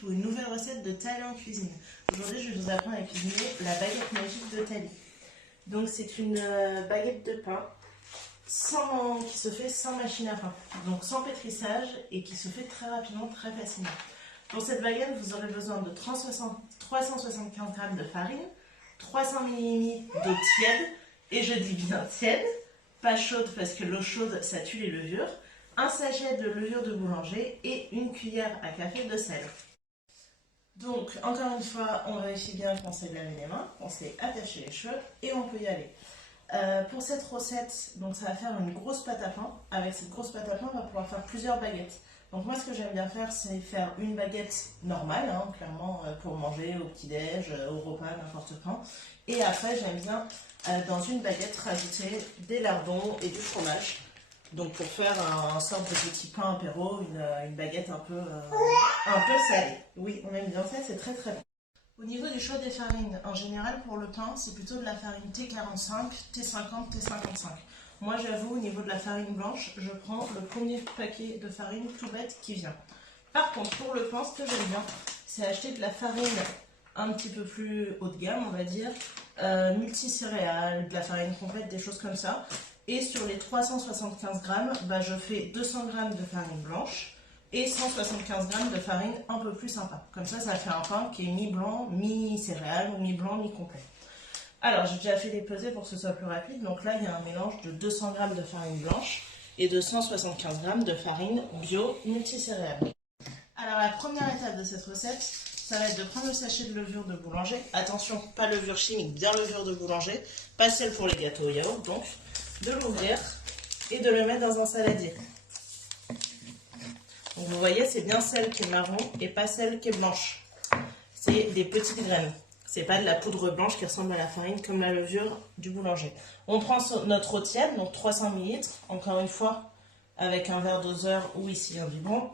pour une nouvelle recette de Thalie en cuisine. Aujourd'hui, je vais vous apprendre à cuisiner la baguette magique de Thalie. Donc, c'est une baguette de pain qui se fait sans machine à pain, donc sans pétrissage et qui se fait très rapidement, très facilement. Pour cette baguette, vous aurez besoin de 375 g de farine, 300 ml d'eau tiède, et je dis bien tiède, pas chaude parce que l'eau chaude ça tue les levures, un sachet de levure de boulanger et une cuillère à café de sel. Donc, encore une fois, on vérifie bien qu'on s'est lavé les mains, qu'on s'est attaché les cheveux et on peut y aller. Pour cette recette, donc ça va faire une grosse pâte à pain. Avec cette grosse pâte à pain, on va pouvoir faire plusieurs baguettes. Donc moi, ce que j'aime bien faire, c'est faire une baguette normale, hein, clairement pour manger au petit-déj, au repas, n'importe quand. Et après, j'aime bien dans une baguette rajouter des lardons et du fromage. Donc pour faire un sorte de petit pain apéro, une baguette un peu salée. Oui, on aime bien ça, c'est très très bon. Au niveau du choix des farines, en général pour le pain, c'est plutôt de la farine T45, T50, T55. Moi j'avoue, au niveau de la farine blanche, je prends le premier paquet de farine tout bête qui vient. Par contre, pour le pain, ce que j'aime bien, c'est acheter de la farine un petit peu plus haut de gamme, on va dire, multicéréales, de la farine complète, des choses comme ça. Et sur les 375 g, je fais 200 g de farine blanche et 175 g de farine un peu plus sympa. Comme ça fait un pain qui est mi-blanc, mi-céréales ou mi-blanc, mi-complet. Alors, j'ai déjà fait les pesées pour que ce soit plus rapide. Donc là, il y a un mélange de 200 g de farine blanche et de 175 g de farine bio multicéréales. Alors, la première étape de cette recette, ça va être de prendre le sachet de levure de boulanger. Attention, pas levure chimique, bien levure de boulanger. Pas celle pour les gâteaux au yaourt, donc. De l'ouvrir et de le mettre dans un saladier. Donc vous voyez, c'est bien celle qui est marron et pas celle qui est blanche. C'est des petites graines. C'est pas de la poudre blanche qui ressemble à la farine comme la levure du boulanger. On prend notre eau tiède, donc 300 ml, encore une fois, avec un verre doseur ou ici un biberon,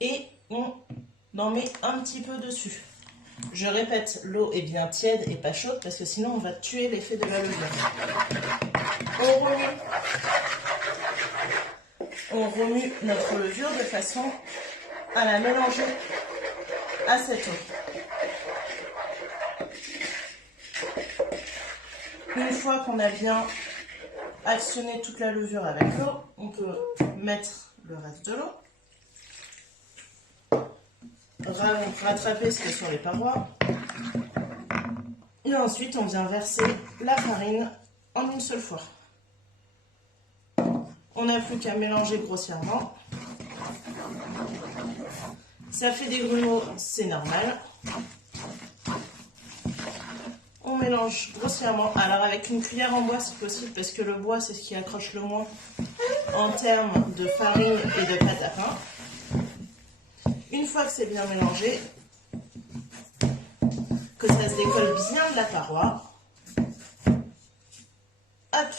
et on en met un petit peu dessus. Je répète, l'eau est bien tiède et pas chaude parce que sinon on va tuer l'effet de la levure. On remue notre levure de façon à la mélanger à cette eau. Une fois qu'on a bien actionné toute la levure avec l'eau, on peut mettre le reste de l'eau, rattraper ce qu'il y a sur les parois, et ensuite on vient verser la farine en une seule fois. On n'a plus qu'à mélanger grossièrement. Ça fait des grumeaux, c'est normal. On mélange grossièrement. Alors avec une cuillère en bois si possible, parce que le bois c'est ce qui accroche le moins en termes de farine et de pâte à pain. Une fois que c'est bien mélangé, que ça se décolle bien de la paroi, hop,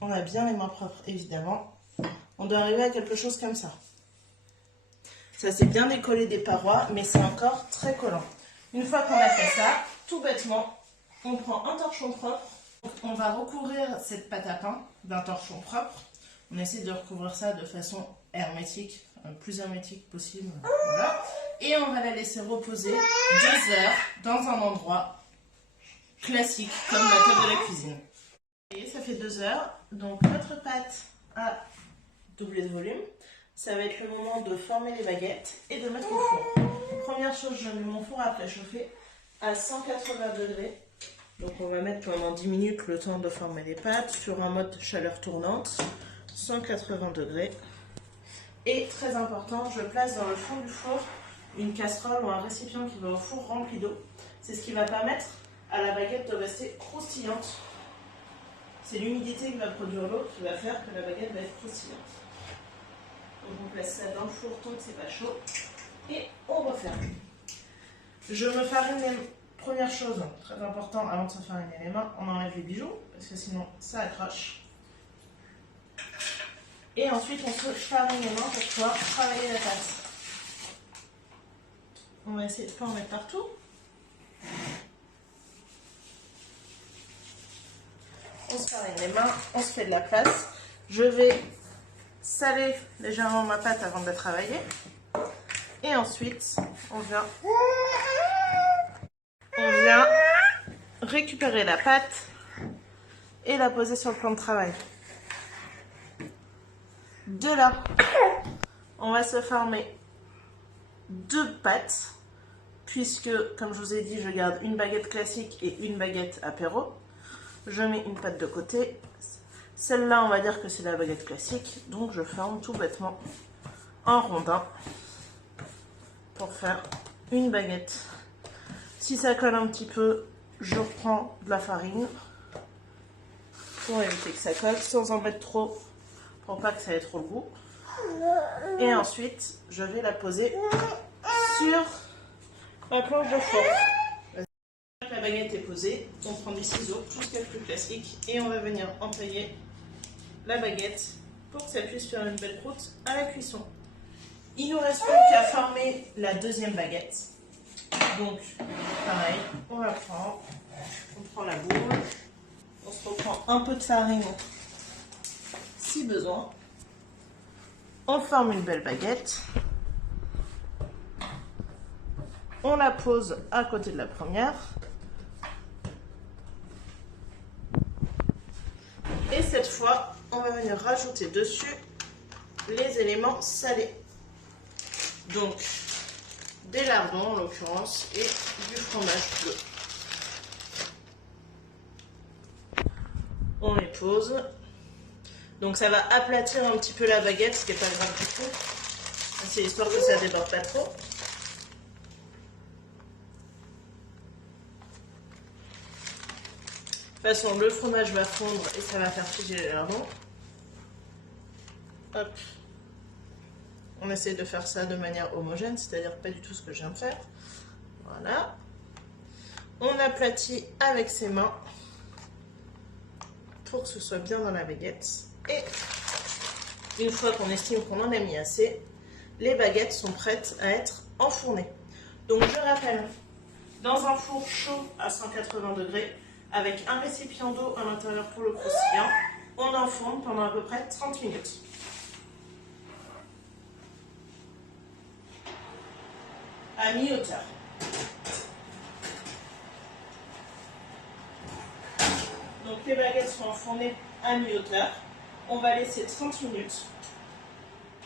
on a bien les mains propres évidemment. On doit arriver à quelque chose comme ça. Ça s'est bien décollé des parois, mais c'est encore très collant. Une fois qu'on a fait ça, tout bêtement, on prend un torchon propre. On va recouvrir cette pâte à pain d'un torchon propre. On essaie de recouvrir ça de façon hermétique, le plus hermétique possible. Voilà. Et on va la laisser reposer 2 heures dans un endroit classique, comme la table de la cuisine. Et ça fait 2 heures, donc notre pâte a doublé de volume. Ça va être le moment de former les baguettes et de mettre au four. Première chose, je mets mon four à préchauffer à 180 degrés. Donc on va mettre pendant 10 minutes le temps de former les pâtes sur un mode chaleur tournante, 180 degrés. Et très important, je place dans le fond du four une casserole ou un récipient qui va au four rempli d'eau. C'est ce qui va permettre à la baguette de rester croustillante. C'est l'humidité qui va produire l'eau qui va faire que la baguette va être croustillante. Donc on place ça dans le four tant que c'est pas chaud et on referme. Je me farine les... Première chose, très important avant de se fariner les mains, on enlève les bijoux parce que sinon ça accroche. Et ensuite on se farine les mains pour pouvoir travailler la pâte. On va essayer de ne pas en mettre partout. On se farine les mains, on se fait de la place. Je vais saler légèrement ma pâte avant de la travailler. Et ensuite, on vient récupérer la pâte et la poser sur le plan de travail. De là, on va se former 2 pâtes, puisque, comme je vous ai dit, je garde une baguette classique et une baguette apéro. Je mets une pâte de côté. Celle-là, on va dire que c'est la baguette classique, donc je forme tout bêtement un rondin pour faire une baguette. Si ça colle un petit peu, je reprends de la farine pour éviter que ça colle, sans en mettre trop, pour pas que ça ait trop le goût. Et ensuite, je vais la poser sur ma planche de four. La baguette est posée, on prend des ciseaux, tout ce qu'il y a de plus classique, et on va venir entailler la baguette pour que ça puisse faire une belle croûte à la cuisson. Il nous reste plus qu'à former la deuxième baguette. Donc, pareil, on la prend, on prend la boule, on se reprend un peu de farine si besoin. On forme une belle baguette. On la pose à côté de la première. Et cette fois, on va venir rajouter dessus les éléments salés. Donc, des lardons en l'occurrence et du fromage bleu. On les pose. Donc ça va aplatir un petit peu la baguette, ce qui n'est pas grave du tout. C'est histoire que ça ne déborde pas trop. De toute façon, le fromage va fondre et ça va faire figer les lardons. Hop. On essaie de faire ça de manière homogène, c'est-à-dire pas du tout ce que je viens de faire. Voilà. On aplatit avec ses mains pour que ce soit bien dans la baguette. Et une fois qu'on estime qu'on en a mis assez, les baguettes sont prêtes à être enfournées. Donc je rappelle, dans un four chaud à 180 degrés, avec un récipient d'eau à l'intérieur pour le croustillant, on enfourne pendant à peu près 30 minutes. À mi-hauteur. Donc les baguettes sont enfournées à mi-hauteur. On va laisser 30 minutes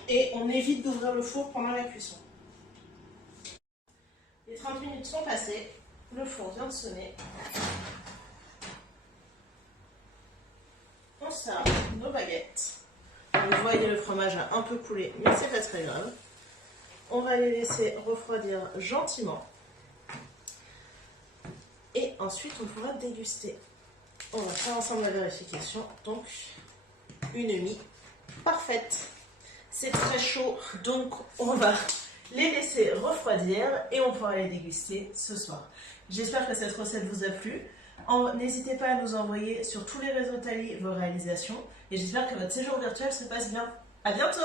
et on évite d'ouvrir le four pendant la cuisson. Les 30 minutes sont passées, le four vient de sonner. On sort nos baguettes. Vous voyez, le fromage a un peu coulé, mais c'est pas très grave. On va les laisser refroidir gentiment. Et ensuite, on pourra déguster. On va faire ensemble la vérification. Donc, une mie parfaite. C'est très chaud, donc on va les laisser refroidir et on pourra les déguster ce soir. J'espère que cette recette vous a plu. N'hésitez pas à nous envoyer sur tous les réseaux Thalie vos réalisations. Et j'espère que votre séjour virtuel se passe bien. À bientôt!